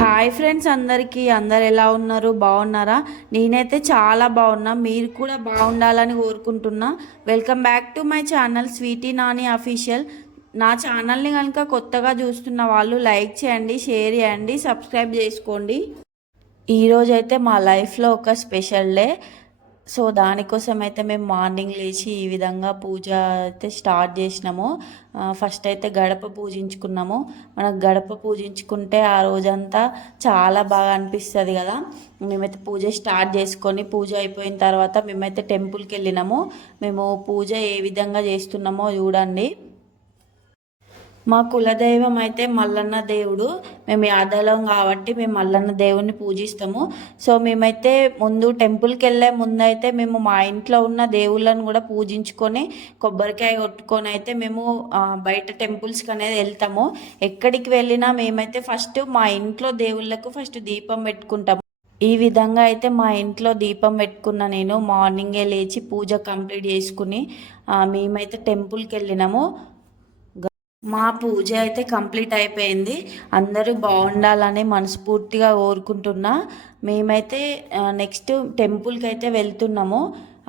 Hi friends, అందరు ఎలా ఉన్నారు? బాగున్నారా? నేనైతే చాలా బాగున్నా. మీరు కూడా బాగుండాలని కోరుకుంటున్నా. Welcome back to my channel Sweety Nani official. నా ఛానల్ని కనుక కొత్తగా చూస్తున్న వాళ్ళు లైక్ చేయండి, షేర్ చేయండి, సబ్స్క్రైబ్ చేసుకోండి. ఈరోజైతే మా లైఫ్లో ఒక స్పెషల్ డే. సో దానికోసం అయితే మేము మార్నింగ్ లేచి ఈ విధంగా పూజ అయితే స్టార్ట్ చేసినాము. ఫస్ట్ అయితే గడప పూజించుకున్నాము. మనకు గడప పూజించుకుంటే ఆ రోజంతా చాలా బాగా అనిపిస్తుంది కదా. మేమైతే పూజ స్టార్ట్ చేసుకొని పూజ అయిపోయిన తర్వాత మేమైతే టెంపుల్కి వెళ్ళినాము. మేము పూజ ఏ విధంగా చేస్తున్నామో చూడండి. మా కులదైవం అయితే మల్లన్న దేవుడు. మేము యాదవం కాబట్టి మేము మల్లన్న దేవుడిని పూజిస్తాము. సో మేమైతే ముందు టెంపుల్కి వెళ్ళే ముందు అయితే మేము మా ఇంట్లో ఉన్న దేవుళ్ళను కూడా పూజించుకొని కొబ్బరికాయ కొట్టుకొని అయితే మేము బయట టెంపుల్స్కి అనేది వెళ్తాము. ఎక్కడికి వెళ్ళినా మేమైతే ఫస్ట్ మా ఇంట్లో దేవుళ్ళకు ఫస్ట్ దీపం పెట్టుకుంటాము. ఈ విధంగా అయితే మా ఇంట్లో దీపం పెట్టుకున్న నేను మార్నింగే లేచి పూజ కంప్లీట్ చేసుకుని మేమైతే టెంపుల్కి వెళ్ళినాము. మా పూజ అయితే కంప్లీట్ అయిపోయింది. అందరూ బాగుండాలని మనస్ఫూర్తిగా కోరుకుంటున్నా. మేమైతే నెక్స్ట్ టెంపుల్కి అయితే వెళ్తున్నాము.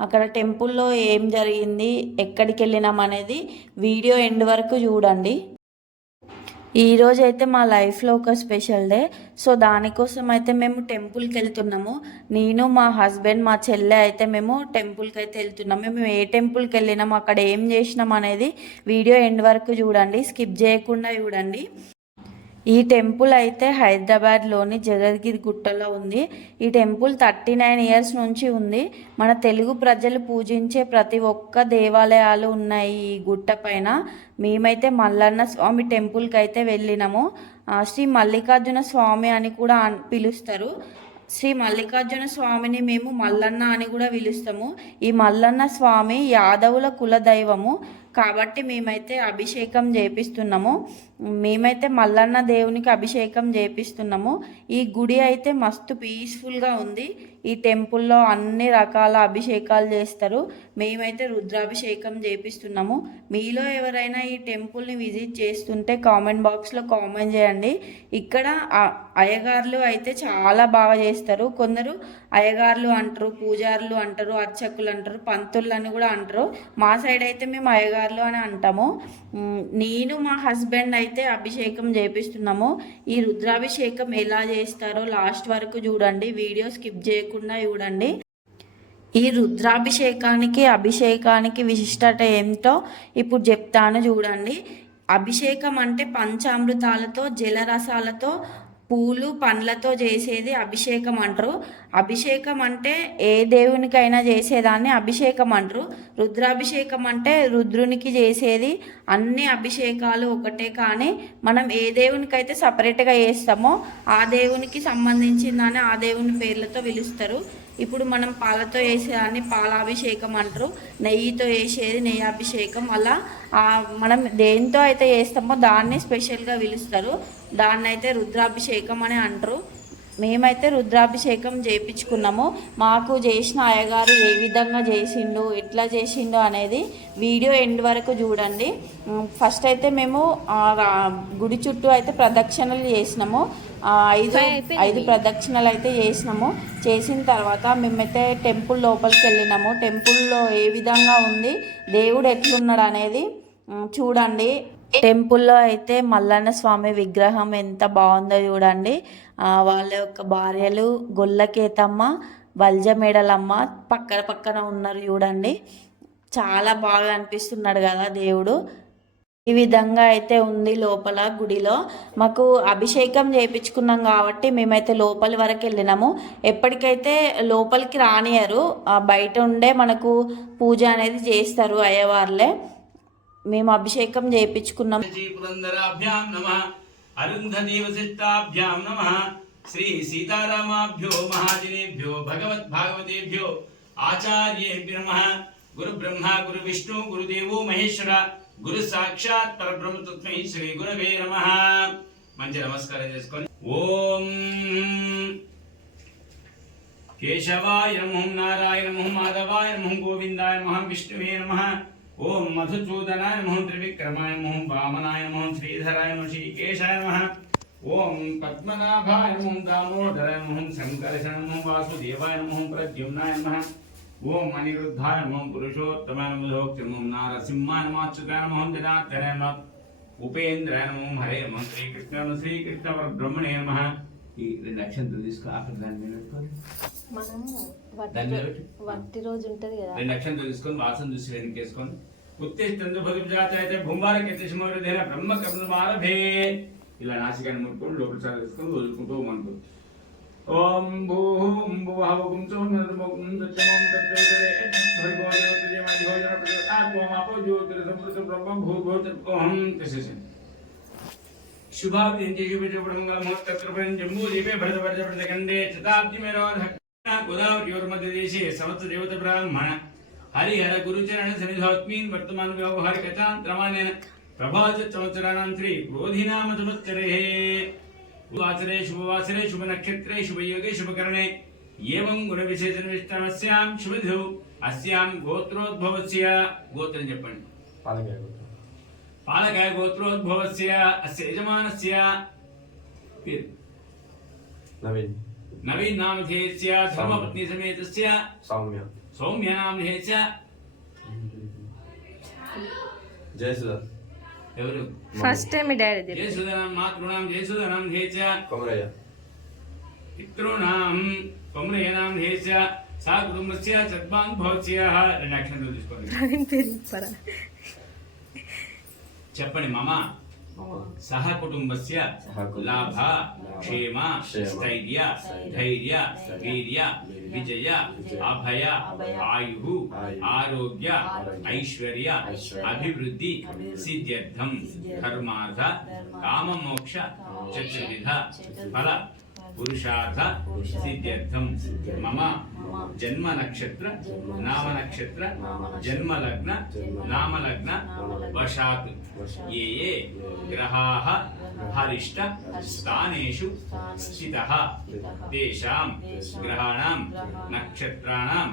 అక్కడ టెంపుల్లో ఏం జరిగింది, ఎక్కడికి వెళ్ళినాం అనేది వీడియో ఎండ్ వరకు చూడండి. ఈరోజు అయితే మా లైఫ్లో ఒక స్పెషల్ డే. సో దానికోసం అయితే మేము టెంపుల్కి వెళ్తున్నాము. నేను, మా హస్బెండ్, మా చెల్లె అయితే మేము టెంపుల్కి అయితే వెళ్తున్నాము. మేము ఏ టెంపుల్కి వెళ్ళినాము, అక్కడ ఏం చేసినాం అనేది వీడియో ఎండ్ వరకు చూడండి, స్కిప్ చేయకుండా చూడండి. ఈ టెంపుల్ అయితే హైదరాబాద్లోని జగద్గిరి గుట్టలో ఉంది. ఈ టెంపుల్ 39 ఇయర్స్ నుంచి ఉంది. మన తెలుగు ప్రజలు పూజించే ప్రతి ఒక్క దేవాలయాలు ఉన్నాయి ఈ గుట్ట పైన. మేమైతే మల్లన్న స్వామి టెంపుల్కి అయితే వెళ్ళినాము. శ్రీ మల్లికార్జున స్వామి అని కూడా పిలుస్తారు. శ్రీ మల్లికార్జున స్వామిని మేము మల్లన్న అని కూడా పిలుస్తాము. ఈ మల్లన్న స్వామి యాదవుల కుల దైవము కాబట్టి మేమైతే అభిషేకం చేపిస్తున్నాము. మేమైతే మల్లన్న దేవునికి అభిషేకం చేపిస్తున్నాము. ఈ గుడి అయితే మస్తు పీస్ఫుల్గా ఉంది. ఈ టెంపుల్లో అన్ని రకాల అభిషేకాలు చేస్తారు. మేమైతే రుద్రాభిషేకం చేపిస్తున్నాము. మీలో ఎవరైనా ఈ టెంపుల్ని విజిట్ చేస్తుంటే కామెంట్ బాక్స్లో కామెంట్ చేయండి. ఇక్కడ అయ్యగారులు అయితే చాలా బాగా చేస్తారు. కొందరు అయ్యగారులు అంటారు, పూజారులు అంటారు, అర్చకులు అంటారు, పంతులు అని కూడా అంటారు. మా సైడ్ అయితే మేము అయ్యగారులు అని అంటాము. నేను, మా హస్బెండ్ అయితే అభిషేకం చేపిస్తున్నాము. ఈ రుద్రాభిషేకం ఎలా చేస్తారో లాస్ట్ వరకు చూడండి, వీడియో స్కిప్ చేయకుండా చూడండి. ఈ అభిషేకానికి విశిష్టత ఏమిటో ఇప్పుడు చెప్తాను చూడండి. అభిషేకం అంటే పంచామృతాలతో, జలరసాలతో, పూలు పండ్లతో చేసేది అభిషేకం అంటారు. అభిషేకం అంటే ఏ దేవునికైనా చేసేదాన్ని అభిషేకం అంటారు. రుద్రాభిషేకం అంటే రుద్రునికి చేసేది. అన్ని అభిషేకాలు ఒకటే, కానీ మనం ఏ దేవునికైతే సపరేట్గా చేస్తామో ఆ దేవునికి సంబంధించిన దాన్ని ఆ దేవుని పేర్లతో పిలుస్తారు. ఇప్పుడు మనం పాలతో వేసేదాన్ని పాలాభిషేకం అంటారు, నెయ్యితో వేసేది నెయ్యాభిషేకం. అలా మనం దేంతో అయితే చేస్తామో దాన్ని స్పెషల్గా పిలుస్తారు. దాన్ని అయితే రుద్రాభిషేకం అని అంటారు. మేమైతే రుద్రాభిషేకం చేయించుకున్నాము. మాకు చేసిన అయ్యగారు ఏ విధంగా చేసిండు, ఎట్లా చేసిండు అనేది వీడియో ఎండ్ వరకు చూడండి. ఫస్ట్ అయితే మేము గుడి చుట్టూ అయితే ప్రదక్షిణలు చేసినాము. ఐదు ప్రదక్షిణలు అయితే చేసినాము. చేసిన తర్వాత మేమైతే టెంపుల్ లోపలికి వెళ్ళినాము. టెంపుల్లో ఏ విధంగా ఉంది, దేవుడు ఎట్లున్నాడు అనేది చూడండి. టెంపుల్లో అయితే మల్లన్న స్వామి విగ్రహం ఎంత బాగుందో చూడండి. వాళ్ళ యొక్క భార్యలు గొల్లకేతమ్మ, బల్జమేడలమ్మ పక్కన ఉన్నారు చూడండి. చాలా బాగా అనిపిస్తున్నాడు కదా దేవుడు. ఈ విధంగా అయితే ఉంది లోపల గుడిలో. మాకు అభిషేకం చేయించుకున్నాం కాబట్టి మేమైతే లోపలి వరకు వెళ్ళినాము. ఎప్పటికైతే లోపలికి రానియరు, బయట ఉండే మనకు పూజ అనేది చేస్తారు అయ్యవార్లే. మేము అభిషేకం చేయించుకున్నాం. శ్రీ సీతారామాభ్యో మహాజనేభ్యో భగవద్భాగవతేభ్యో ఆచార్యేభ్యో నమః. గురు బ్రహ్మ గురు విష్ణు గురుదేవో మహేశ్వర గురు సాక్షాత్ పరబ్రహ్మ తస్మై శ్రీ గురవే నమః. మంచి నమస్కారం చేసుకోండి. ఓం కేశవాయ నమః, నారాయణ నమః, మాధవాయ నమః, గోవిందాయ నమః, విష్ణువే నమః. ఓం మధుసూదనాయ నమః, త్రివిక్రమాయ నమః, వామనాయ నమః, శ్రీధరాయ నమః, శ్రీకేశాయ నమః. ఓం పద్మనాభాయ నమః దామోదరాయ నమః సంకర్షణ నమః వాసుదేవాయ నమః ప్రద్యుమ్నాయ నమః ఓం అనిరుద్ధాయ నమః పురుషోత్తమాయ నమః భోక్తిర్మం నారసింహాయ నమః అచ్యుతాయ నమః జనార్దనాయ నమః ఉపేంద్రాయ నమః హరే నమః శ్రీకృష్ణ పరబ్రహ్మణే నమః. ఈ 2 అక్షంతలు తీసుకో అక్కడ దాని మీద పెట్టుకోండి. మనం దాని మీద పెట్టు. వట్టి రోజు ఉంటది కదా, 2 అక్షంతలు తీసుకొని వాసన చూసి వెనకేసుకొని ఉత్తేజందు భగవద్జాతైతే భూంబారకైతే శిమోరుదేన బ్రహ్మ కర్మమారభే. ఇలా నాసికాన్ని ముట్టుకొని లోపల చాలా తీసుకొని వదులుకుంటూ మనకు ఓం భూం భువః సోమనర్మోం సత్యమం తత్వే భర్గోదేవతయమధిభోజన ఆత్మమాపో జ్యోతిర్ సంప్రత బ్రహ్మ భూభోతోహం తస్య శుభావించే శుభజపడంగా మోత్తత్రపం జంబూ దీపే భరతవర్జప్రదఖండే శతాబ్దిమేరోధ గోదావరియోర్మధ్యదేశే సమస్త దేవత బ్రాహ్మణ హరిహర గురుచరణ సన్నిధాత్మీన్ వర్తమాన వ్యవహారికచాంద్రమానేన ప్రభాత సంవత్సరాణం శ్రీ క్రోధినామ సంవత్సరే వాసరే శుభవాసరే శుభ నక్షత్రే శుభయోగే శుభకరణే ఏవం గుణ విశేషణ విష్టమస్యాం శుభధౌ అస్యాం గోత్రోద్భవస్య గోత్రం చెప్పండి. పాలకాయ గోత్రోద్భవస్య అస్య యజమానస్య పేరు నవీన్ నామధేయస్య ధర్మపత్ని సమేతస్య సౌమ్య నామధేయస్య జయసుధ. ఎవరు? ఫస్ట్ టైం మీ డాడీ జయసుధనాం మాతృనాం జయసుధనాం ధేయస్య కొమరయ్య. పితॄణాం కొమరయ్యనాం ధేయస్య సా కుటుంబస్య సద్భాన్ భవస్య. 2 అక్షరాలు తీసుకోండి. చెప్పండి. మమ సహ కుటుంబస్య లాభ క్షేమ స్థైర్య ధైర్య వీర్య విజయ అభయ ఆయు ఆరోగ్య ఐశ్వర్య అభివృద్ధి సిద్ధ్యర్థం ధర్మార్థ కామమోక్ష చతుర్విధ ఫల పురుషార్థ సిద్ధ్యర్థం మమ జన్మ నక్షత్ర నామ నక్షత్ర జన్మ లగ్న నామ లగ్న వశాత్ ఏ ఏ గ్రహాః హరిష్ట స్థానేషు స్థితః తేషాం గ్రహాణాం నక్షత్రాణాం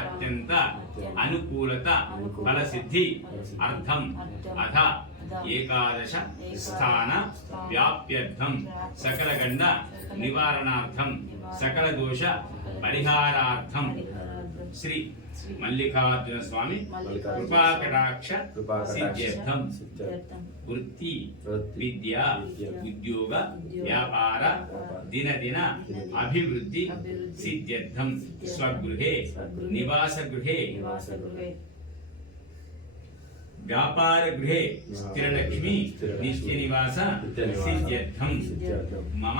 అత్యంత అనుకూలత ఫలసిద్ధి అర్థం అథ ఏకాదశ స్థాన వ్యాప్యర్థం సకలగండ నివారణార్థం సకల దోష పరిహారార్థం శ్రీ మల్లికార్జున స్వామి కృపాకటాక్ష సిద్ధ్యర్థం వృత్తి విద్య ఉద్యోగ వ్యాపార దినదిన అభివృద్ధి సిద్ధ్యర్థం స్వగృహే నివాసగృహే వ్యాపార గృహే స్థిరలక్ష్మి నిత్య నివాస సిద్ధ్యర్థం మమ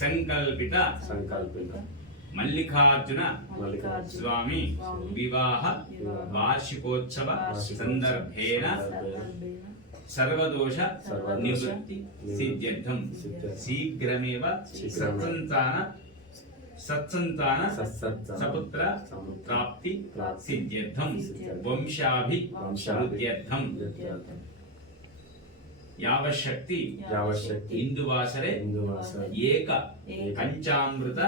సంకల్పిత మల్లికార్జున స్వామి వివాహ వార్షికోత్సవ సందర్భేన సర్వదోష నివృత్తి సిద్ధ్యర్థం శీఘ్రమేవ సత్సంతాన సపుత్ర ప్రాప్తి సిద్ధ్యర్థం వంశాభివృద్ధ్యర్థం యావశక్తి ఇందువాసరే ఏక పంచామృత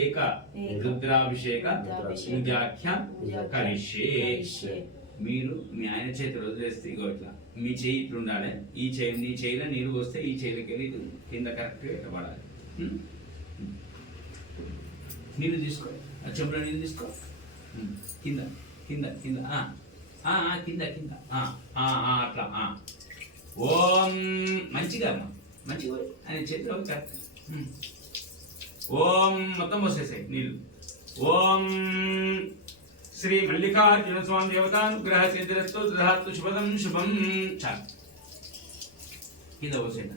ఏక రుద్రాభిషేక పూజాఖ్య కరిష్యే. మీరు మీ ఆయన చేతులు వదిలేస్తే ఇగో ఇట్లా మీ చేయి ఇట్లా ఉండాలి. ఈ చేయి నీ చేయిలో నీరు వస్తే ఈ చేయిలకి వెళ్ళి కింద కరెక్ట్గా ఇట్లా పడాలి. నీళ్ళు తీసుకో, చెంబులో నీళ్ళు తీసుకో. కింద కింద కింద కింద కింద అట్లా. ఓం మంచిగా అమ్మా మంచిగా ఆయన చేతిలో కరెక్ట్. ఓం మొత్తం వస్తేసాయి నీళ్ళు. ఓం శ్రీ మల్లికార్జున స్వామి దేవతానుగ్రహ సిద్ధిరస్తు దధాతు శుభదం శుభం. చాలు కింద వసేట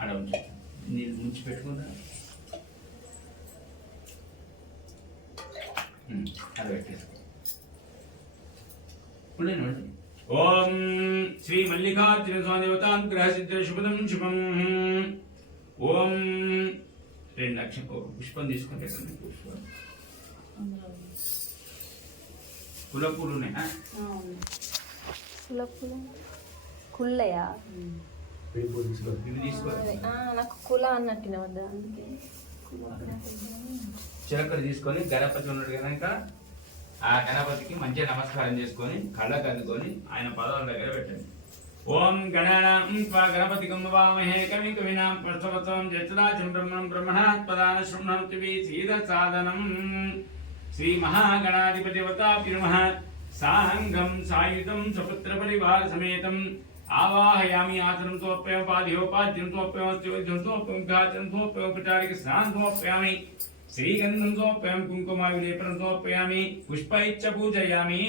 ఆడ ఉంచి నీళ్ళు ముంచి పెట్టుకుందా అది పెట్టేసుకో. ఓం శ్రీ మల్లికార్జున స్వామి దేవతానుగ్రహ సిద్ధి శుభదం శుభం. ఓం 2 అక్షరం ఒక పుష్పం తీసుకుంటే పుష్పం పూలు ఉన్నాయా? కుల్లయా? ఇవి తీసుకో. నాకు కుల అన్నట్టు వద్దా, అందుకే చిలకలు తీసుకొని గణపతి ఉన్నాడు కనుక ఆ గణపతికి మంచిగా నమస్కారం చేసుకొని కళ్ళకు అద్దుకొని ఆయన పదాల దగ్గర పెట్టండి. ఓం గణానాం త్వా గణపతిగం వామహే కవిం కవినాం ప్రసవతం జయతరాజం బ్రహ్మణం బ్రహ్మణాత్ పదాన శృణ్వంతి సీద సాధనం శ్రీ మహాగణాధిపతివతాభ్యో నమః సాంగం సాయుధం సపుత్ర పరివార సమేతం ఆవాహయామి ఆచరం తోప్యం పాద్యోపాద్యం తోప్యం అస్త్యోద్యం తోప్యం ఘాతం తోప్యం ఉపచారిక స్నానం తోప్యామి శ్రీగంధం తోప్యం కుంకుమ విలేపనం తోప్యామి పుష్పైచ్చ పూజయామి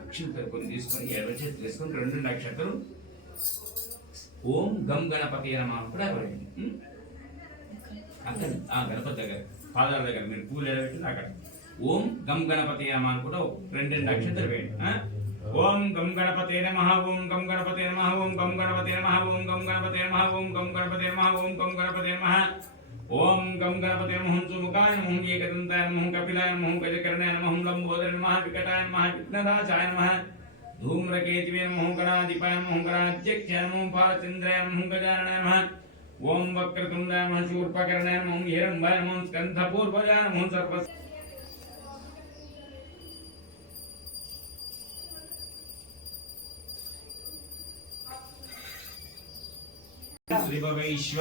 అక్షంతలు కొన్ని తీసుకొని 20 చేతులు తీసుకొని 2 నక్షత్రం ఓం గం గణపతి నమః కూడా పడండి అక్కడ గణపతి దగ్గర పాదాల దగ్గర మీరు పూలు ఎడబెట్టి అక్కడ ఓం గం గణపతి నమః కూడా 2 నక్షత్రాలు వేయండి ఓం గం గణపతే నమః ఓం గం గణపతే నమః ఓం గం గణపతే నమః ఓం గం గణపతే నమః ఓం గం గణపతే నమః ఓం గం గణపతే నమః ఓం గం గణపతే నమః సుముఖాయ నమః ఏకదంతాయ నమః కపిలాయ నమః గజకర్ణాయ నమః లంబోదరాయ నమః వికటాయ నమః విఘ్నరాజాయ నమః ధూమ్రకేతువే నమః గణాధిపాయ నమః గణాధ్యక్షాయ నమః బాలచంద్రాయ నమః గజాననాయ నమః ఓం వక్రతుండాయ నమః శూర్పకర్ణాయ నమః హిరణ్మయ నమః స్కంధపూర్వజాయ నమః సర్వ శ్రీభవైశ్వ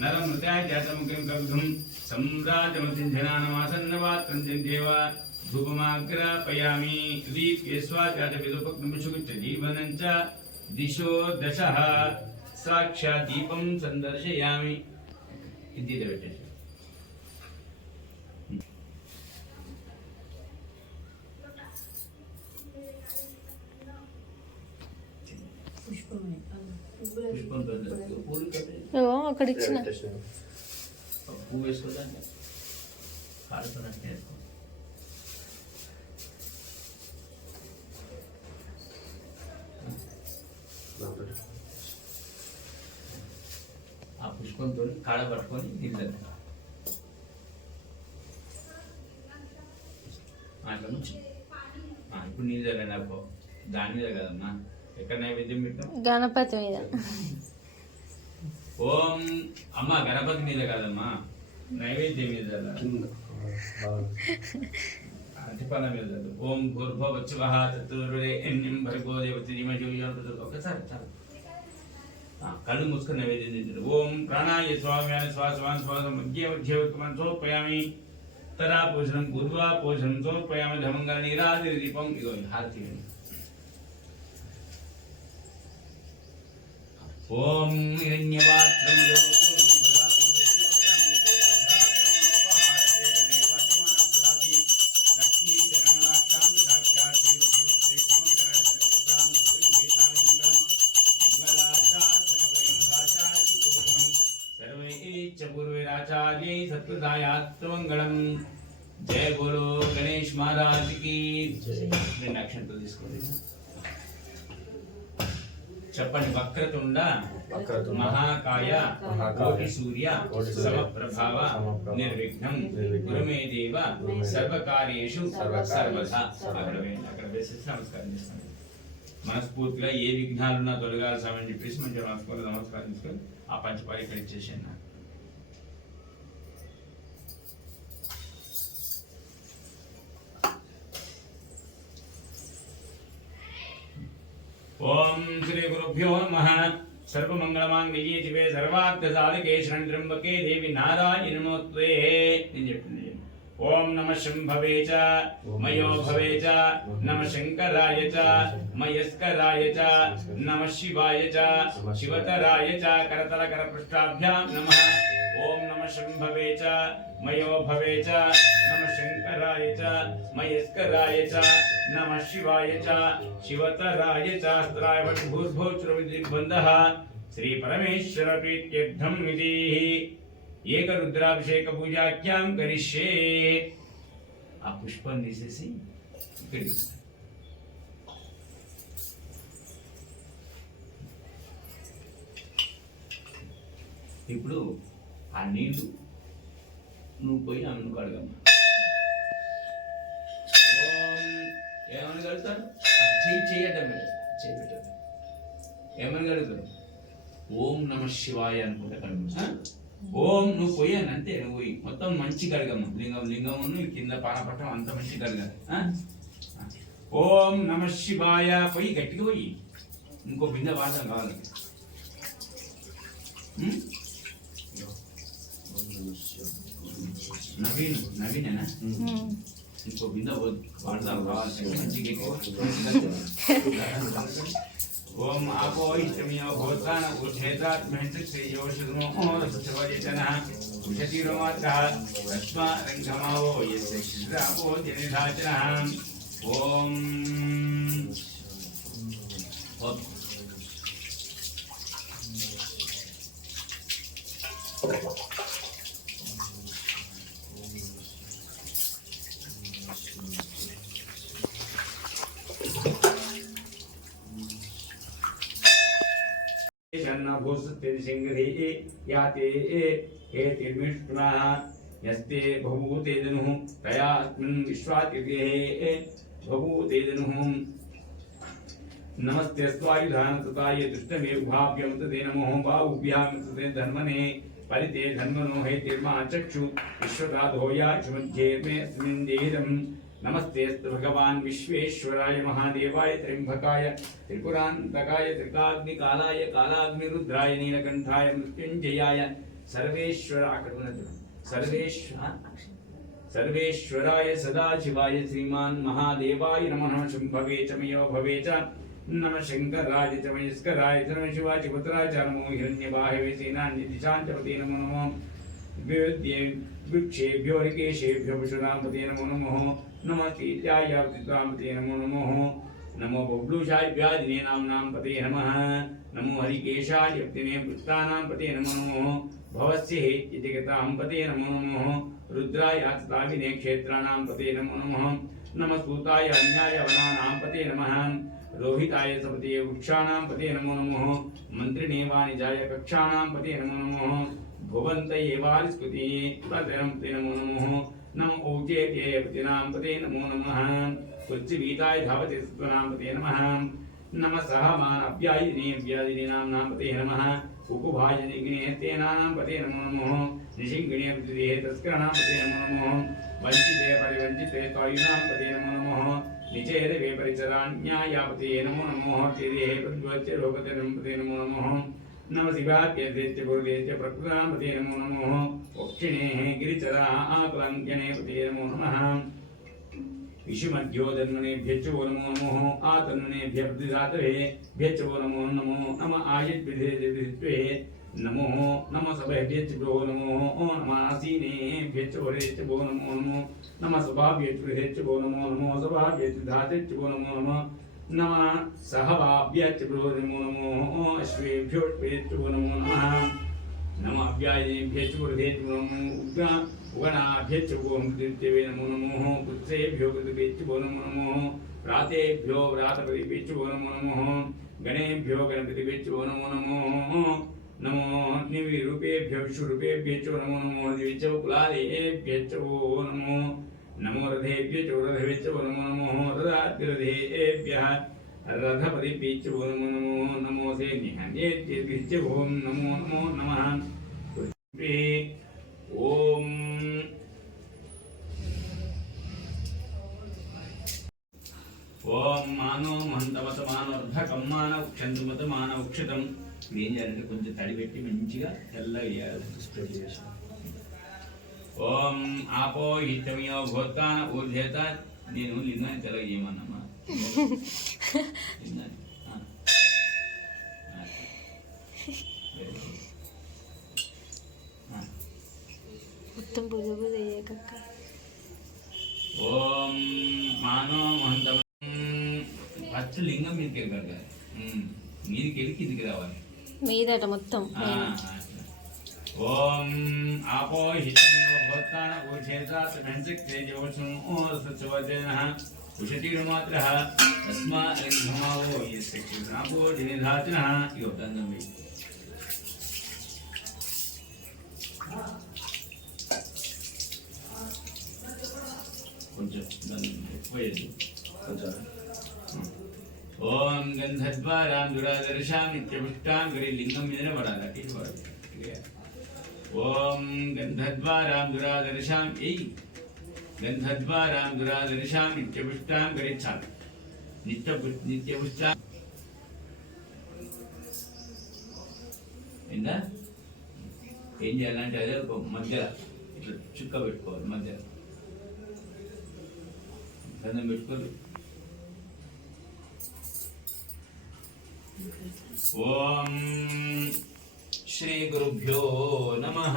నరమృతాయ జాతముఖం కవిధుం సమ్రాజమతింజనానమాసన్నవాత్రం జందేవ ధూపమాగ్రాపయామి దీప్యేస్వా జాతవిదుపక్రమశుగుచ్చ జీవనం చ దిశో దశః సాక్షాత్ దీపం సందర్శయామి ఇది పెట్టేసి అక్కడ ఇచ్చిన పువ్వు వేసుకోవడానికి కాలుతున్నట్టు వేసుకో ఆ పుష్పంతో కాడ పట్టుకొని నీళ్ళు అట్లా నుంచి ఇప్పుడు నీళ్ళు చల్లండి అబ్బో దాని మీద కదమ్మా ఎక్కడ నైవేద్యం పెట్టాం గణపతి మీద ఓం అమ్మ గణపతి మీద కదమ్మా నైవేద్యం మీద అతిపల మీద ఓం భూర్భవత్సవః తత్తుర్వరేణ్యం భర్గో దేవతి ధీమహి ఒకసారి చాలు కళ్ళు మూసుకొని నైవేద్యం తింటారు ఓం ప్రాణాయ స్వామ్యాయ శ్వాసవాన్ శ్వాస మధ్య మధ్యవత్మన్ సమర్పయామి తదా పోషణం పూర్వా పోషణం సమర్పయామి ధమంగళ నీరాదిరి దీపం ఇదో హారతి ఓం पूर्वेराचार्य सत्प्रदायात्मंगलम जय बोलो गणेश महाराज की जय अक्षंतలు తీసుకోండి చెప్పండి వక్రతుండ మహాకాయ కోటి సూర్య సమప్రభావ నిర్విఘ్నం గురుమే దేవ సర్వకార్యేషు సర్వదా అక్కడ వేసేసి నమస్కారం చేస్తాను మనస్ఫూర్తిగా ఏ విఘ్నాలున్నా తొలగాల్సామని చెప్పేసి మంచిగా మనస్ఫూర్తిగా నమస్కారం చేసుకొని ఆ పంచపాలి ఇక్కడ ఇచ్చేసాను నాకు ఓం శ్రీ గురుభ్యో నమః సర్వమంగళమాంగళ్యే శివే సర్వార్థసాధకే శరణ్యంబకే దేవి నారాయణి నమోస్తుతే నేను చెప్పింది ఓం నమః శంభవే చ మయో భవే చ నమః శంకరాయ చ మయస్కరాయ చ నమః శివాయ చ శివతరాయ చ కరతల కరపృష్ఠాభ్యాం నమః ఓం నమః శంభవే చ మయో భవే చ నమః శంకరాయ చ మయస్కరాయ చ నమః శివాయ చ శివతరాయ చ స్త్రాయ భూర్భోచురవిద్బంధః శ్రీ పరమేశ్వర ప్రీత్యర్థం విధిః ఏక రుద్రాభిషేక పూజాఖ్యాం కరిష్యే ఆ పుష్పం తీసేసి ఇక్కడికి ఇప్పుడు ఆ నీళ్లు నువ్వు పోయి ఆమెను కడగమ్మా ఏమని కలుగుతారు చేయటం చేయబెట్టారు ఏమని కలుగుతారు ఓం నమః శివాయ అనుకుంటే కడుగు ఓం నువ్వు పోయాను అంతే నువ్వు పోయి మొత్తం మంచి కడగమ్మ లింగమును కింద పానపట్టం అంత మంచి కడగాలి ఓం నమః శివాయ పోయి గట్టిగా పోయి ఇంకో బిందె వాడడం కావాలి. నవీనేనా? ఇంకో బిందె వాడదాం కావాలి మంచిగా ఎక్కువ. ఓం ఆపో ఇష్టమియో భూతాన ఉద్ధేతాత్ మహింద్రశ్రేయోషధమో రసవరేతనః ఉషతీరోమాత్రః తస్మా రంగమావో యస్య శిరాపో జనిధాచనః. ఓం शन्नभूस्तिर्सिंहधीः याते हे तिर्मिष्टुनः यस्ते बभूतेदनुः तया अस्मिन् विश्वातिर्गेः बभूतेदनुः. नमस्ते स्वायुधानतताय दुष्टमे उभाभ्यं तदे नमो बाहुभ्यां तदे धन्मने परिते धन्मनो हे तिर्मा चक्षु विश्वदाधोयाचुमध्ये मे अस्मिन् देहिदम्. नमस्ते भगवान् विश्वेश्वराय महादेवाय त्र्यंबकाय त्रिपुरान्तकाय त्रिकाग्निकालाय कालाग्निरुद्राय नीलकंठाय मृत्युंजयाय सर्वेश्वराय सदाशिवाय श्रीमान् महादेवाय नमः. शुंभवे च मयो भवे च नमः शंकराय च मयस्कराय च नमः शिवाय च पुत्राय च नमो हिरण्यवाहवे सेनान्यदिशान्तपते नमो नमः. वृक्षेभ्यो ऋकेशेभ्यो पशुनामपते नमो नमः. नमः सीतायावतितामपते नमो नमः. नमो बब्लूषाय व्याधिने नाम्नां पते नमः. नमो हरिकेशाय यप्तिने पुत्राणां पते नमो नमः. भवस्य हेत्यतिगतां पते नमो नमः. रुद्राय आतताविने क्षेत्राणां पते नमो नमः. नमः सूताय अन्याय वनानां पते नमः. रोहिताय सपते वृक्षाणां पते नमो नमः. मन्त्रिणे वाणिजाय कक्षाणां पते नमो नमः. भुवन्तये वारिस्कृते पते नमो नमः. नमो ऊचेत्यपतिनां पते नमो नमः. कुच्चवीताय धावते सत्त्वनां पते नमः. नमः सहमानव्यायिने व्याधिनीनां पते नमः. कुकुभाजनिग्ने तेनानां पते नमो नमः. निशिङ्गिणे प्रतिदेहे तस्कराणां पते नमो नमः. वञ्चिते परिवञ्चिते तायुनां पते नमो नमः. निचेदवे परिचराण्यायापते नमो नमः. तिदेहे प्रद्वच्च लोकतनं पते नमो नमः. नमः शिवाप्यदेत्य गुरुदेत्य प्रकृतां पते नमो नमः. पक्षिणेः गिरिचरा आकुलङ्क्यने पते नमो नमः. विषुमध्यो जन्मनेभ्यश्च वो नमो नमः. आतन्मनेभ्यः प्रतिदातवेभ्यश्च वो नमो नमो. नमः आयुर्विधेभ्ये नमो. नमः सभेभ्यश्च वो नमो. नमः आसीनेभ्यश्च वरेभ्यश्च वो नमो नमः. नमः सभाभ्यश्च वो नमो नमः. सभाभ्यश्च धातुश्च वो नमो नमः. नमः सहवाभ्यश्च वो नमो नमः. अश्वेभ्यो वो नमो नमः. नमः अव्यायेभ्यश्च वृद्धेभ्यो नमो. उगणाभ्यश्च वो मृत्युवे नमो नमः. पुत्रेभ्यो कृतभ्यश्च वो नमो नमः. व्रातेभ्यो व्रातपतिभ्यश्च वो नमो नमः. गणेभ्यो गणपतिभ्यश्च वो नमो नमः. नमो निविरूपेभ्यो विश्वरूपेभ्यश्च वो नमो नमः. दिव्यश्च कुलालेभ्यश्च वो नमो. नमो रथेभ्यश्च रथेभ्यश्च वो नमो नमः. रथातिरथेभ्यः रथपतिभ्यश्च वो नमो नमः. नमो सेन्येभ्यश्च वो नमो नमो नमः. ओम ఓం మానో మహంతమత మానోర్ధకం మానవ క్షందుమత మానవ క్షితం. ఏం చేయాలంటే కొంచెం తడి పెట్టి మంచిగా తెల్లగా వేయాలి. ఓం ఆపో హితమియో భూతాన ఊర్ధేత. నేను లింగాన్ని తెల్లగా చేయమన్నమ్మా. లింగాన్ని మొత్తం బుజ బుజ అయ్యాక. ఓం మానో మహంతమ. ఫస్ట్ లింగం మీదకి వెళ్ళాలి. మీదకి వెళ్ళి కిందికి రావాలి. మీదట మొత్తం. ఓం ఆపో హితమియో భూతాన ఊర్ధేతాత్ మహింద్రశ్రేయోషధమో రసవరేతనః ఉషతీరోమాత్రః తస్మా రంగమావో యస్య శిరాపో జనిధాచనః. ఇగో దండం వేయి. కొంచెం పోయేది కొంచెం. ఓం గంధద్వారాం దురాదర్శాం నిత్యపుష్టాం గరి. లింగం మీదనే పడాలి. అటు పడాలి. ఓం గంధద్వారాం దురాదర్శాం. ఏయ్ గంధద్వారాం దురాదర్శాం నిత్యపుష్టాం గరిచ్చాలి. నిత్యపుష్టాం ఏందా ఏం చేయాలంటే అదే ఒక మధ్యలో ఇట్లా చుక్క పెట్టుకోవాలి మధ్యలో గంధం పెట్టుకోవాలి. ఓం శ్రీ గురుభ్యో నమః.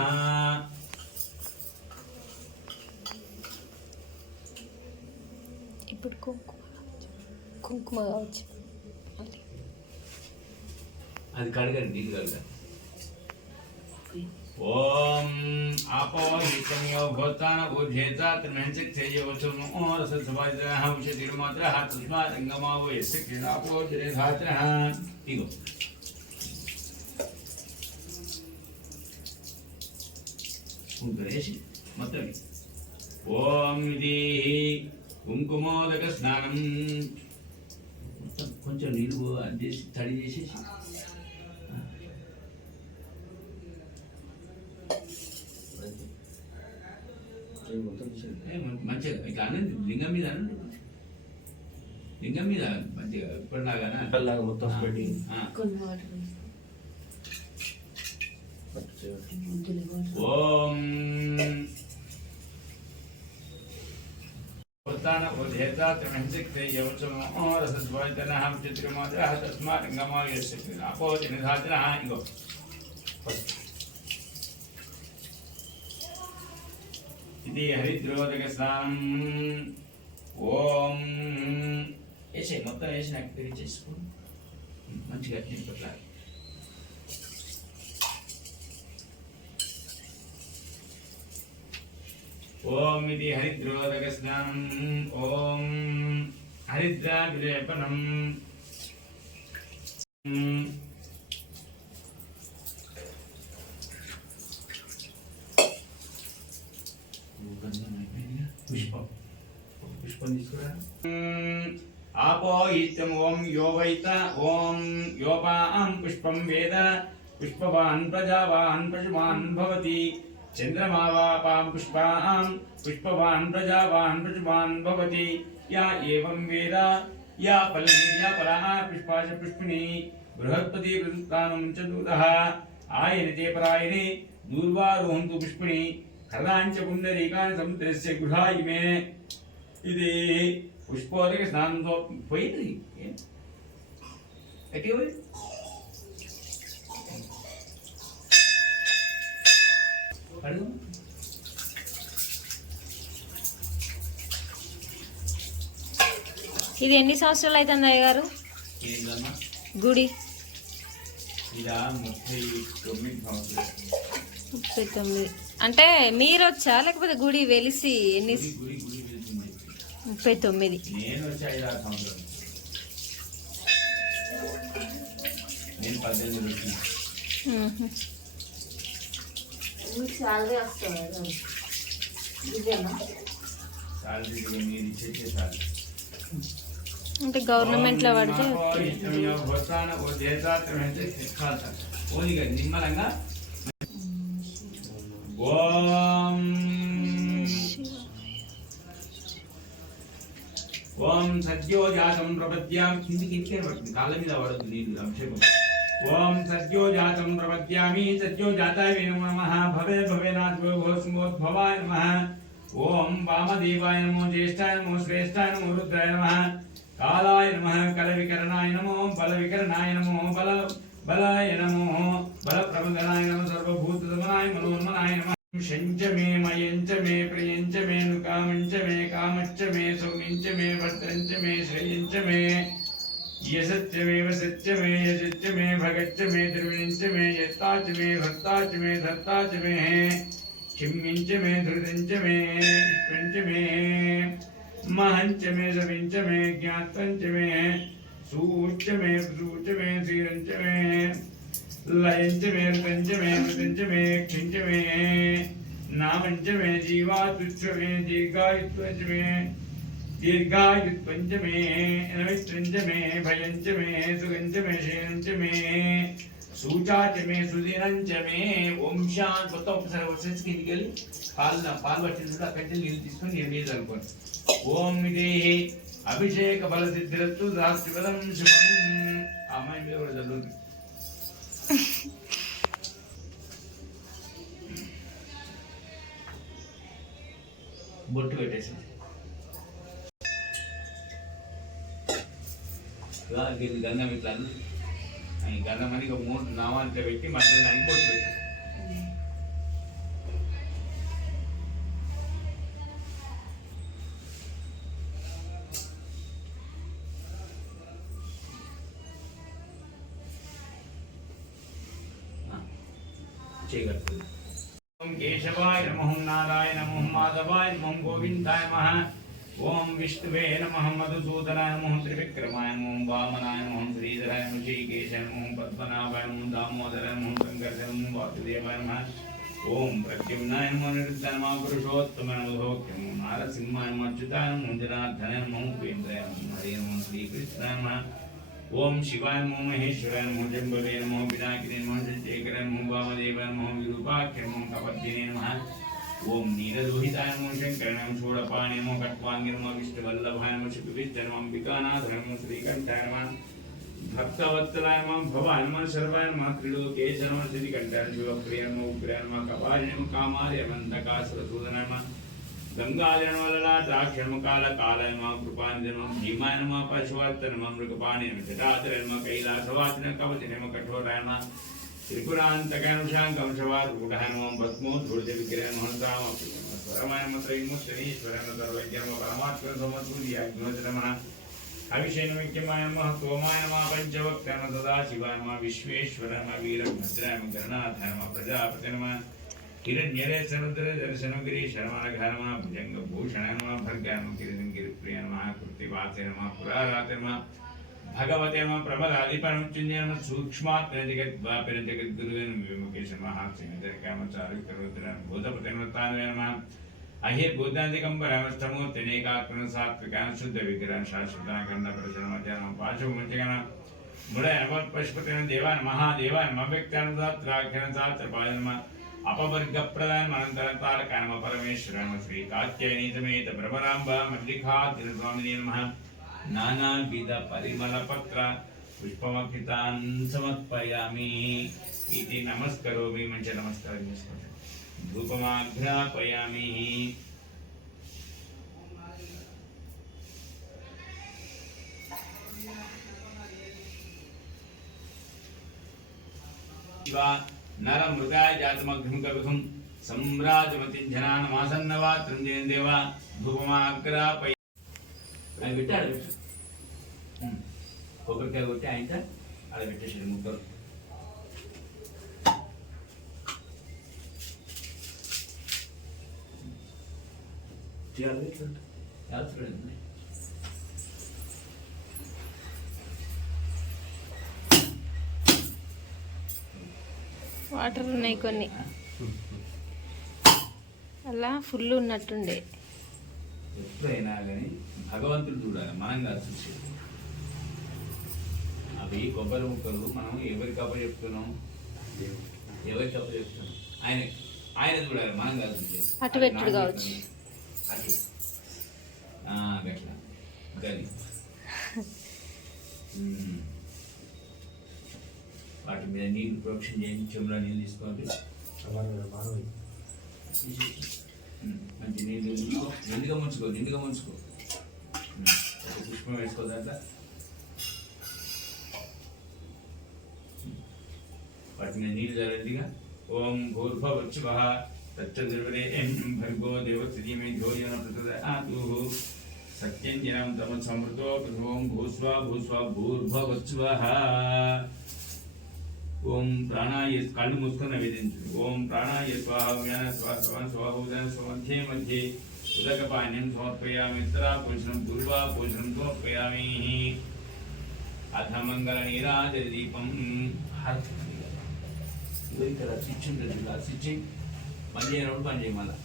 ఇప్పుడు కుంకుమ కావచ్చు. అది కడగండి, నీళ్ళు కడగండి. ఓం आपो हितम्यो भूतान ऊर्जेता त्रिमंसिक तेजवचनो रससवाजः उषतिर्मात्रः तस्मात् अंगमावो यस्य क्रीडापो जरेधात्रः. इगो కుంకుమేసి మొత్తం. ఓం ఇది కుంకుమోదక స్నానం. మొత్తం కొంచెం నీళ్ళు చేసి తడి చేసేసి మంచిగా ఇట్లా అనండి, లింగం మీద అనండి, లింగం మీద మంచిగా ఇప్పటిలాగా మొత్తం పెట్టి ఓం భూతాన ఊర్ధ్యేతా త్రిమంసిక్ తేజవచనో రసస్వాజనః ఉషతిర్మాత్రः తస్మాత్ అంగమావో యस्य క్రీడాపో జరేధాత్రः. ఇగో ఇది హరిద్రోదక స్నానం. ఓం వేసే మొత్తం వేసి నాకు పెళ్లి చేసుకో మంచిగా పట్ల. ఓం ఇది హరిద్రోదక స్నానం. ఓం హరిద్రా విలేపనం. పుష్పం తీసుకురా. आपो इत्यम ओम यो वैत ओम योपां पुष्पं वेद पुष्पवान् प्रजावान् पशुमान् भवति. चंद्रमा वापां पुष्पां पुष्पवान् प्रजावान् पशुमान् भवति. या एवं वेद या फलनीया फला पुष्पा च पुष्पिणी बृहस्पति वृत्तानं च दूतः आयनते परायणे दूर्वारोहन्तु पुष्पिणी खरदाञ्च पुण्डरीकानि समुद्रस्य गृहाय मे. ఇది పుష్పోదక స్నానంతో పోయింది. ఎట్టి పోయి అడుగు. ఇది ఎన్ని సంవత్సరాలు అవుతుంది అయ్యగారు ఏంటమ్మా గుడి? ఇదా 39 సంవత్సరాలు. 39 అంటే మీరు వచ్చా లేకపోతే గుడి వెలిసి ఎన్ని? గుడి గుడి వెళ్తుంది. 39. నేను వచ్చి 5-6 సంవత్సరాలు. నేను 18 వచ్చిన. శాలరీ వస్తుంది ఇదేనా? శాలరీ మీరు ఇచ్చే శాలరీ అంటే గవర్నమెంట్ లో పడితే నిమ్మలంగా. ఓం ఓం సద్యోజాతం ప్రపద్యాం. కిందికి ఇంటికే పడుతుంది, కాళ్ళ మీద పడదు నీళ్ళు అభిషేకం. ఓం సద్యోజాతం ప్రపద్యామి సద్యోజాతాయ నమః. భవే భవేనాథోస్మోద్భవాయ నమః. ఓం వామదేవాయ నమో జ్యేష్ఠాయ నమో శ్రేష్ఠాయ నమో రుద్రాయ నమః. కాలాయ నమః. కలవికరణాయ నమో బలవికరణాయ నమో బలాయ నమో బలప్రబంధనాయ నమో సర్వభూతదమనాయ మనోన్మనాయ నమః. శంచ మే మయంచ మే ప్రియంచ మే నుకామంచ మే కామచ్చ మే సౌమించ మే భద్రంచ మే శ్రేయంచ మే యసచ్చ మే వసచ్చ మే యజచ్చ మే భగచ్చ మే ద్రవిణంచ మే యత్తాచ మే భక్తాచ మే ధత్తాచ మే చిమ్మించ మే ధృతంచ మే విష్పంచ మే మహంచ మే సవించ మే జ్ఞాత్వంచ మే సూచ మే సూచ మే శ్రీరంచ మే లయంచ మే ఋతంచ మే మృతంచ మే క్షించ మే నామంచ మే జీవాతుచ్చ మే దీర్ఘాయుత్వంచ మే దీర్ఘాయుత్వంచ మే నవిత్రంచ మే భయంచ మే సుగంచ మే శయనంచ మే సూచాచ మే సుదినంచ మే. ఓం శాంతి. కొత్త ఒకసారి వచ్చేసి కిందికి వెళ్ళి పాలు పట్టినప్పుడు అక్కడి నుంచి నీళ్ళు తీసుకొని నేను మీద అనుకోండి. ఓం ఇది అభిషేక బల సిద్ధిరత్తు రాష్ట్ర బలం శుభం. అమ్మాయి మీద కూడా చదువుతుంది. బొట్టు పెట్టేసి గంధం ఇట్లా ఈ గంధం అని 3 నామాలతో పెట్టి మధ్య దానికి బొట్టు పెట్టు. చేయగలుగుతుంది. ఓం కేశవాయ నమః, నారాయణ నమః, మాధవాయ నమః, గోవిందాయ నమః. ఓం విష్ణువే నమః, మధుసూదనాయ నమః, త్రివిక్రమాయ నమః, వామనాయ నమః, శ్రీధరాయ నమః, శ్రీకేశాయ నమః, పద్మనాభాయ నమః, దామోదరాయ నమః, శంకరాయ నమః, వాసుదేవాయ నమః. ఓం ప్రద్యుమ్నాయ నమః, నిరుద్ధాయ నమః, పురుషోత్తమాయ నమః, సౌఖ్యాయ నమః, నారసింహాయ నమః, అచ్యుతాయ నమః, జనార్దనాయ నమః, ఉపేంద్రాయ నమః, హరే నమః, శ్రీకృష్ణాయ నమః. ఓం శివాయ నమః, మహేశ్వరాయ నమః, జంబవే నమః, పినాకినే నమః, చంద్రశేఖరాయ నమః, వామదేవాయ నమః, విరూపాక్షాయ నమః, కపర్దినే నమః. ఓం నీలలోహితాయ నమః, శంకరాయ నమః, షోడపాణే నమః, ఖట్వాంగే నమః, విష్ణువల్లభాయ నమః, శుభవిద్యాయ నమః, అంబికానాథాయ నమః, శ్రీకంఠాయ నమః, భక్తవత్సలాయ నమః, భవాయ నమః, శర్వాయ నమః, త్రిలోకేశాయ నమః, శ్రీకంఠాయ శివప్రియాయ నమః, ఉగ్రాయ నమః, కపాలినే నమః, కామార్య మంతకాసురసూదనాయ నమః, గంగాధర నమః, లలాటాక్ష నమః, కాలకాలాయ నమః, కృపానిధి నమః, భీమాయ నమః, పశువర్తన నమః, మృగపాణి నమః, జటాధరాయ నమః, కైలాసవాసిన కవచ నమః, కఠోరాయ నమః, త్రిపురాంతకాయ నమః, శాంకవంశవారూఢాయ నమః, భస్మోద్ధూర్జ విగ్రహాయ నమః, రామప్రియ నమః, స్వరమాయ నమః, త్రైమూర్తనీశ్వరాయ నమః, సర్వజ్ఞ నమః, పరమాత్మన సమసూర్యాగ్నోచ నమః, అభిషేకమిక్యమాయ నమః, సోమాయ నమః, పంచవక్తాయ నమః, సదాశివాయ నమః, విశ్వేశ్వరాయ నమః, వీరభద్రాయ నమః, గణనాథాయ నమః, ప్రజాపతే నమః, हिरण्यरे समुद्र दर्शनगिरी शर्माघाय नमः, भुजंगभूषणाय नमः, भर्गाय नमः, गिरिप्रियाय नमः, कृत्तिवासे नमः, पुराराते नमः, भगवते नमः, प्रबलादिपरमचिन्याय नमः, सूक्ष्मात्मने जगद्व्यापिने जगद्गुरुवे नमः, विमुखेश नमः, श्रीमद्कामचारिकरुद्राय भूतपते नमः, तान्वे नमः, अहिर्भूतादिकम्बरमस्तमूर्तिनेकात्मन सात्विकान् शुद्ध विग्रहान् शाश्वतान् गन्धप्रशनमध्यानं पाशुमञ्चकान् मुडय नमः, पशुपते नमः, देवाय महादेवाय नमः, व्यक्त्यान् सात्राख्यान् सात्रपाय नमः, अपवर्ग प्रदान अनंतर तारकाय नमः, परमेश्वराय नमः, श्री कात्यायनी समेत ब्रह्मरांब मल्लिकार्जुन स्वामिने नमः, नानाविध परिमल पत्र पुष्पमक्षितान् समर्पयामि इति नमस्करोमि. मंच नमस्कार धूपमाघ्रापयामि. शिवा नरमृगाय जातमग्निं कविखं सम्राजमतिं जनानमासन्नवात्रं जयं देवा धूपमाग्रापय. అది పెట్టాడు కొబ్బరికాయ కొట్టి ఆయన అలా పెట్టేసాడు ముగ్గురు. చేయాలి వాటర్ ఉన్నాయి కొన్ని, అలా ఫుల్ ఉన్నట్టుండే. ఎప్పుడైనా కానీ భగవంతుడు చూడాలి, మనం కాదు చూసేది. అవి కొబ్బరి ముక్కలు మనం ఎవరికి అప్ప చెప్తున్నాం, ఎవరికి అప్ప చెప్తున్నాం, ఆయన చూడాలి, మనం కాదు చూసేది. అటు పెట్టుడు కావచ్చు, అటు గట్లా గది వాటి మీద నీళ్ళు ప్రోక్షణ చేయండి. చెంబులో నీళ్ళు తీసుకోండి, మంచి నీళ్ళు నిండుగా ముంచుకో, నిండుగా ముంచుకో. ఒక పుష్పం వేసుకో దాంట్లో. వాటి మీద నీళ్ళు జరండిగా. ఓం భూర్భవచ్చువః తచ్చదుర్వరేణ్యం భర్గో దేవస్య ధీమహి ధియో యో నః ప్రచోదయాత్ సత్యం జనం తమ సమృతో ఓం భూస్వా భూస్వా భూర్భవచ్చువః. ఓం ప్రాణాయ కళ్ళు మూసుకొని నవేదించండి. ఓం ప్రాణాయ స్వాహ వ్యాన స్వాహ స్వాహోదన స్వమధ్యే మధ్యే ఉదకపాన్యం సమర్పయామి. ఉత్తరాపోషణం పూర్వాపోషణం సమర్పయామి. అథ మంగళ నీరాజన దీపం ఇక్కడ స్విచ్ ఉంటుంది, స్విచ్ పని చేయనప్పుడు పని చేయ మళ్ళా.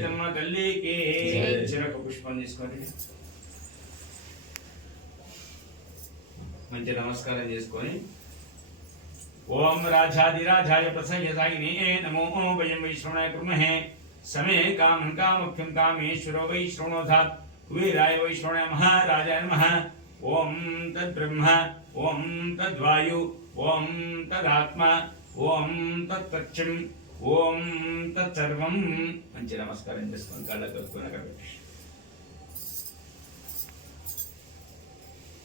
చైతన్య తల్లికి చిరక పుష్పం తీసుకొని మంచి నమస్కారం చేసుకొని ఓం రాజాదిరాజాయ ప్రసయ్యసాయినే నమో వయం వైశ్రవణాయ కుర్మహే సమే కామం కామఖ్యం కామేశ్వరో వైశ్రవణోధాత్ కుబేరాయ వైశ్రవణాయ మహారాజాయ నమః ఓం తద్బ్రహ్మ ఓం తద్వాయు ఓం తదాత్మ ఓం తచ్చం ఓం తత్సర్వం మంచి నమస్కారం చేసుకొని కళ్ళ కలుపుకొని అక్కడ పెట్టి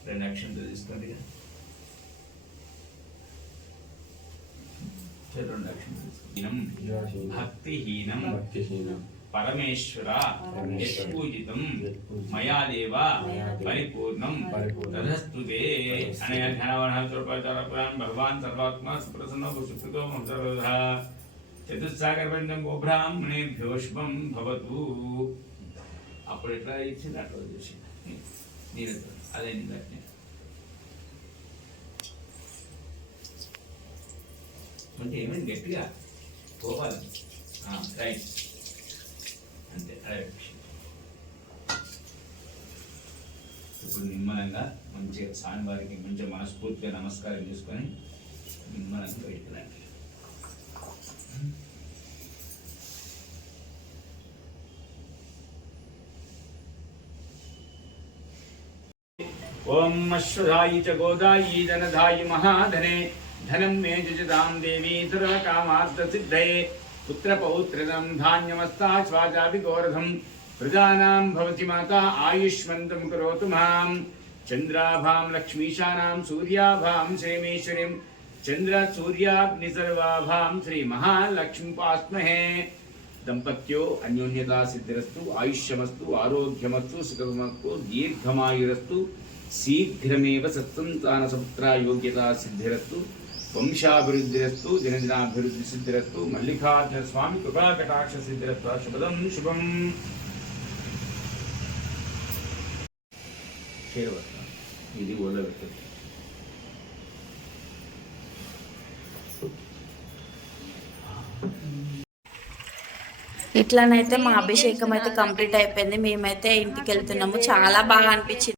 2 అక్షంతలు తీసుకోండి. 2 అక్షంతలు తీసుకోండి. భక్తిహీనం పరమేశ్వర యత్పూజితం మయా దేవ పరిపూర్ణం తదస్తుతే అనయ ఘనవనః భగవాన్ సర్వాత్మ సుప్రసన్నో సుప్రీతో సర్వదా చతుస్సాగరపంచం గోబ్రాహ్మణేభ్యోష్మం భవతు. అప్పుడు ఎట్లా ఇచ్చింది అట్లా చూసి నేను అదే అంటే ఏమైంది గట్టిగా పోవాలి. రైట్ అంతే అదే విషయం. ఇప్పుడు నిమ్మలంగా మంచిగా స్వామివారికి మంచిగా మనస్ఫూర్తిగా నమస్కారం చేసుకొని నిమ్మలంగా బయటకు రండి. ఓం అశ్వధాయి చ గోదాయి ధనధాయి మహాధనే ధనం మే జజదాం దేవీ సర్వకామార్థ సిద్ధయే పుత్రపౌత్రదం ధాన్యమస్తాశ్వాజాపి గోరధం ప్రజానాం భవతి మాతా ఆయుష్మంతం కరోతు మాం చంద్రాభాం లక్ష్మీశానాం సూర్యాభాం శ్రీమేశ్వరీం చంద్ర సూర్యాగ్ని సర్వాభాం శ్రీ మహాలక్ష్మీపాస్మహే. దంపత్యో అన్యోన్యతా సిద్ధిరస్తు ఆయుష్యమస్తు ఆరోగ్యమస్తు సుఖమస్తు దీర్ఘమాయురస్తు శీఘ్రమేవ సత్సంతాన సపుత్ర యోగ్యతా సిద్ధిరస్తు వంశాభివృద్ధిరస్తు జనజనాభివృద్ధి సిద్ధిరస్తు మల్లికార్జున స్వామి కృపా కటాక్ష సిద్ధిరస్తు. శుభదం శుభం. ఇది ఓదబెట్టదు. ఇట్లానైతే మా అభిషేకం అయితే కంప్లీట్ అయిపోయింది. మేమైతే ఇంటికి వెళ్తున్నాము. చాలా బాగా అనిపించింది.